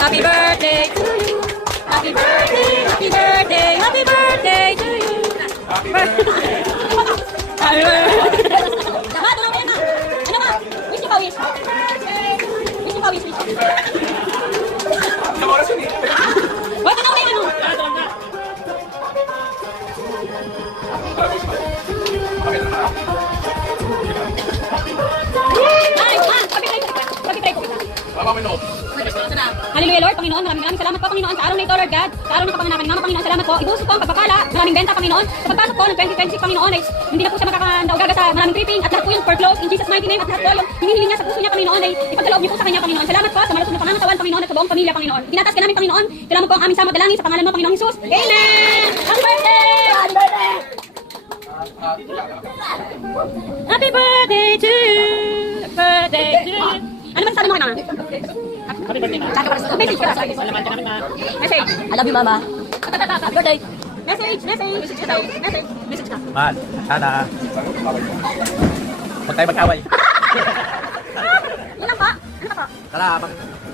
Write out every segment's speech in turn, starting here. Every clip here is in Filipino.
Happy birthday to you. Happy birthday, happy birthday, happy birthday to you. Happy birthday. Happy birthday. Tama, doon na. Ano ba? Wish niyo pa, wish. Wish niyo pa, wish. Ang oras yun eh. Wait, ano? Hallelujah, Lord, Panginoon, maraming salamat po, Panginoon, sa araw na ito, Lord God, sa araw ng kapanganakan ni Mama, Panginoon, salamat po, ibuso po ang pagpapala, maraming benta, Panginoon, sa pagpasok po ng 2026, Panginoon, ay hindi na po siya makakandaugaga sa maraming tripping, at lahat po yung foreclose, in Jesus' mighty name, at lahat po yung hinihiling niya sa puso niya, Panginoon, ay ipagkaloob niyo po sa kanya, Panginoon, salamat po, sa malusog na pangangatawan, Panginoon, at sa buong pamilya, Panginoon, tinatas ka namin, Panginoon, salamat po ang aming samot dalangin sa pangalan mo, Panginoong Jesus, Amen! Happy birthday! Happy birthday! Happy birthday to you! Happy birthday to you! Ano ba sabi mo kay Mama? Happy birthday, Mama. Message ka sa akin. Salamat ka namin, Ma. Message. I love you, Mama. Happy birthday. Message. Message ka. Man, sana. Huwag tayo mag-away. Yan lang pa. Ano pa po? Tara,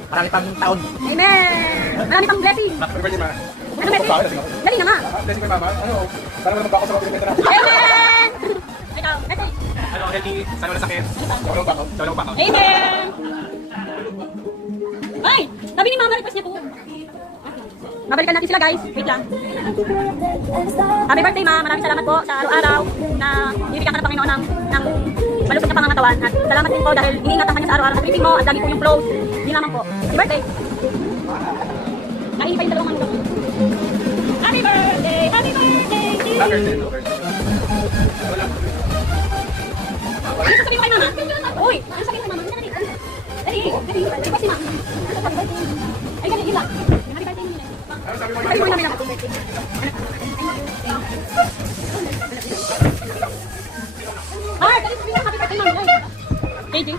marami pang taon. Amen. Marami pang blessing. Happy birthday, Ma. Ano message? Dali na, Ma. Blessing kay Mama. Ano? Sana naman ba ako sa mga pinipenta na? Amen. Ikaw, message. Ano, healthy? Sana wala sakit? Wala ba ako? Wala ba ako? Amen. Ay, sabi ni Mama, request niya po. Mabalikan natin sila, guys. Wait lang. Happy birthday, Ma. Maraming salamat po sa araw-araw na bibigyan ka ng Panginoon ng malusog na pangangatawan. At salamat din po dahil iniingatan ka niya sa araw-araw na tripping mo at lagi po yung flow. Yun lamang po. Happy birthday. Naiin pa yung dalawang manok. Happy birthday! Happy birthday! Happy birthday. Wala. Ano sasabihin mo kay Mama? Uy! Ano sasabihin mo kay Mama? Dali! Request si Mama. Ay, ganun, yun lang. Happy birthday mo yun. Ano sabi mo? Happy birthday namin. Ay, dali sabihin mo happy birthday, Mama. KJ.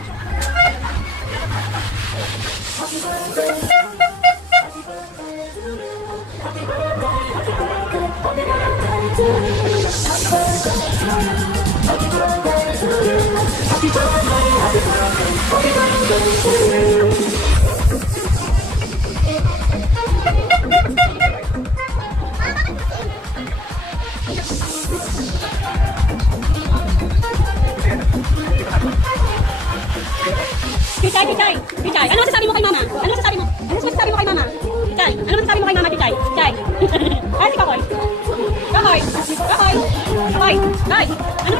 Pichay. Ano masasabi mo kay Mama? Ano masasabi mo? Ano masasabi mo kay Mama? Pichay. Ano masasabi mo kay Mama, Pichay? Ay, si Kakoy. Kakoy. Guys, ano